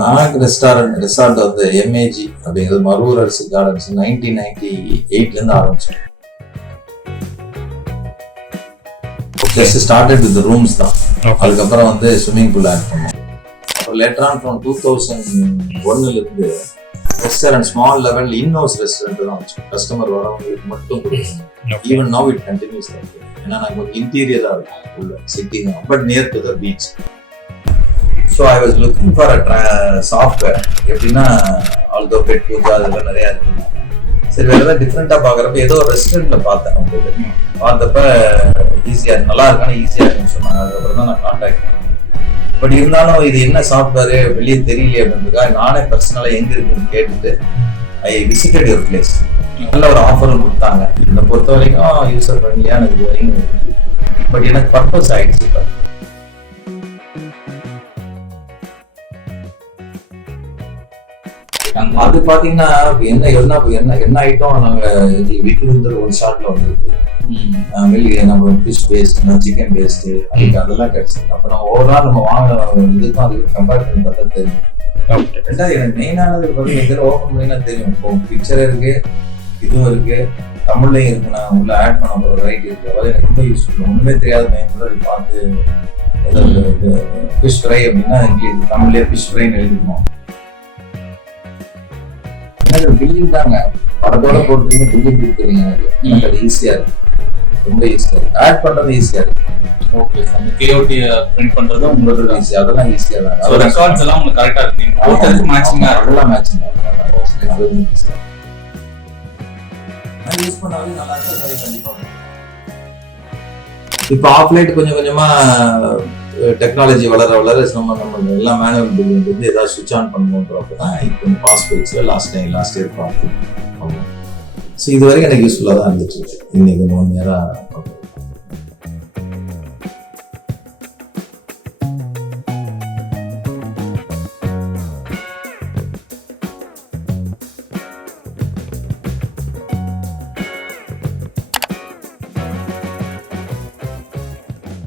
Knock resort வந்து MAG அப்படிங்கிறது மரூர் அரசு கார்டன்ஸ் 1998 ஆரம்பிச்சோம். ஜஸ்ட் ஸ்டார்டட் வித் ரூம்ஸ் தான். அதுக்கப்புறம் வந்து ஸ்விம்மிங் பூல் ஆட் பண்ணோம். அப்புறம் later on from 2001 restaurant small level in-house restaurant தான் வச்சோம். கஸ்டமர் வரவங்களுக்கு மட்டும் கொடுக்கணும். Even now it continuous. ஏன்னா நாங்கள் கொஞ்சம் இன்டீரியரா இருக்கும் உள்ள சிட்டி தான், but near to the beach. So I was looking for a software. எப்படின்னா ஆல்தோ பெட் பூஜா அதெல்லாம் நிறையா இருக்குங்க. சரி வேறு ஏதாவது டிஃப்ரெண்ட்டாக பார்க்குறப்ப ஏதோ ஒரு ரெஸ்டாரண்ட்டில் பார்த்தேன். உங்களுக்கு பார்த்தப்ப ஈஸியாக நல்லா இருக்கான்னு ஈஸியாக இருக்குன்னு சொன்னாங்க. அதுக்கப்புறம் தான் நான் கான்டாக்ட் பண்ணேன். பட் இருந்தாலும் இது என்ன சாஃப்ட்வேர் வெளியே தெரியலையே அப்படின்றதுக்காக நானே பர்சனலாக எங்கே இருக்குன்னு கேட்டுட்டு ஐ விசிட்டட் யுவர் பிளேஸ். நல்ல ஒரு ஆஃபரும் கொடுத்தாங்க. என்னை பொறுத்த வரைக்கும் யூசர் ஃப்ரெண்ட்லியாக எனக்கு இது வரைக்கும் இருக்குது. பட் எனக்கு பர்பஸ் ஆகிடுச்சு. இப்போ அது பாத்தீங்கன்னா என்ன ஐட்டம் நாங்க வீட்டுக்கு இருந்த ஒரு ஷார்ட்ல வந்துருக்கு. நம்ம ஃபிஷ் பேஸ்ட், சிக்கன் பேஸ்ட், அதுக்கு அதெல்லாம் கிடைச்சிது. அப்ப நம்ம ஓவரால் நம்ம வாங்கின இதுக்கும் அதுக்கு கம்பேர் பண்ணி பார்த்தா தெரியும். ரெண்டாவது எனக்கு மெயினானது பார்த்தீங்கன்னா ஓப்பன் பண்ணினா தெரியும். இப்போ பிக்சர் இருக்கு, இதுவும் இருக்கு, தமிழ்லையும் இருக்கு. நான் உள்ள ஆட் பண்ண போற ரைட் இருக்கு. அதாவது எனக்கு ரொம்ப யூஸ்ஃபுல். ஒண்ணுமே தெரியாது. நான் முன்னாடி பார்த்து ஏதாவது ஃபிஷ் ஃப்ரை அப்படின்னா தமிழ்லயே ஃபிஷ் ஃப்ரைன்னு எழுதிக்கணும். பில்லிங் தாங்க படத்தோட போட்டுருக்கீங்க, பில்லிங் கொடுக்குறீங்க. எனக்கு அது ஈஸியா இருக்கு, ரொம்ப ஈஸியா இருக்கு. ஆட் பண்றது ஈஸியா இருக்கு. Okay sir. கேஓடி பிரிண்ட் பண்றது உங்களுக்கு ஈஸி, அதெல்லாம் ஈஸியா தான். சோ ரெக்கார்ட்ஸ் எல்லாம் உங்களுக்கு கரெக்ட்டா இருக்கு. போட்டதுக்கு மேட்சிங்கா இருக்கு. எல்லாம் மேட்சிங்கா இருக்கு. நான் யூஸ் பண்ணாலே நல்லா இருக்கு. அது கண்டிப்பா இப்போ ஆஃப்லைட் கொஞ்சம் கொஞ்சமா டெக்னாலஜி வளர நம்ம எல்லாம் மேனுவல் பில்லிங் வந்து ஏதாவது சுவிட்ச் ஆன் பண்ணணுன்றப்ப தான் இப்போ பாஸ்போர்ட்ஸ்ல லாஸ்ட் இயர் பார்த்தோம். ஸோ இது வரைக்கும் எனக்கு யூஸ்ஃபுல்லாக தான் இருந்துட்டு இருக்கு. இன்னைக்கு 1 இயரா